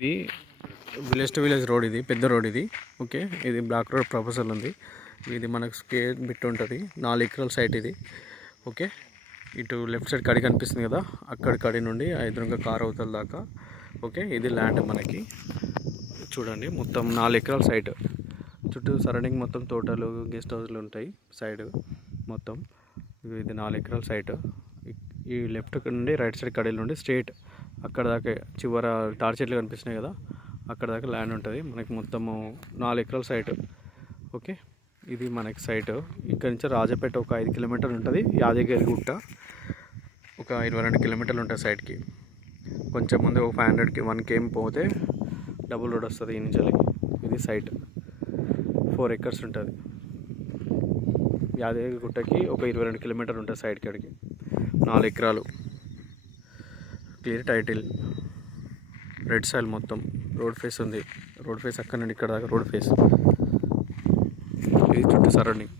ఇది village to village road, ఇది పెద్ద రోడ్ ఇది. ఓకే, ఇది బ్లాక్ రోడ్ ప్రపోజల్ ఉంది. ఇది మనకు స్క్వేర్ బిట్ ఉంటుంది. 4 ఎకరాల సైట్ ఇది. ఓకే, ఇటు లెఫ్ట్ సైడ్ కడి కనిపిస్తుంది కదా, అక్కడ కడి నుండి ఎదురుగా కార్ అవతల దాకా. ఓకే, ఇది ల్యాండ్ మనకి చూడండి. మొత్తం 4 ఎకరాల సైట్. చుట్టూ సరౌండింగ్ మొత్తం తోటలు, గెస్ట్ హౌస్లు ఉంటాయి సైడ్ మొత్తం. ఇది 4 ఎకరాల సైట్. ఈ లెఫ్ట్ నుండి రైట్ సైడ్ కడీల నుండి స్ట్రేట్ అక్కడ దాకా చివర తాడి చెట్లు కనిపిస్తున్నాయి కదా, అక్కడ దాకా ల్యాండ్ ఉంటుంది మనకి. మొత్తము 4 ఎకరాల సైట్. ఓకే, ఇది మనకి సైట్. ఇక్కడ నుంచి రాజపేట ఒక 5 కిలోమీటర్లు ఉంటుంది. యాదగిరిగుట్ట ఒక 22 కిలోమీటర్లు ఉంటుంది సైడ్కి. కొంచెం ముందు ఒక 500కి 1 km పోతే డబుల్ రోడ్ వస్తుంది ఈ నుంచి. ఇది సైట్ 4 ఎకర్స్ ఉంటుంది. యాదగిరిగుట్టకి ఒక 22 కిలోమీటర్లు ఉంటుంది సైడ్ కాడికి. 4 ఎకరాలు క్లియర్ టైటిల్. రెడ్ సాయిల్ మొత్తం. రోడ్ ఫేస్ ఉంది. రోడ్ ఫేస్ అక్కడ నుండి ఇక్కడ దాకా రోడ్ ఫేస్. ఇది చుట్టూ సరౌండింగ్.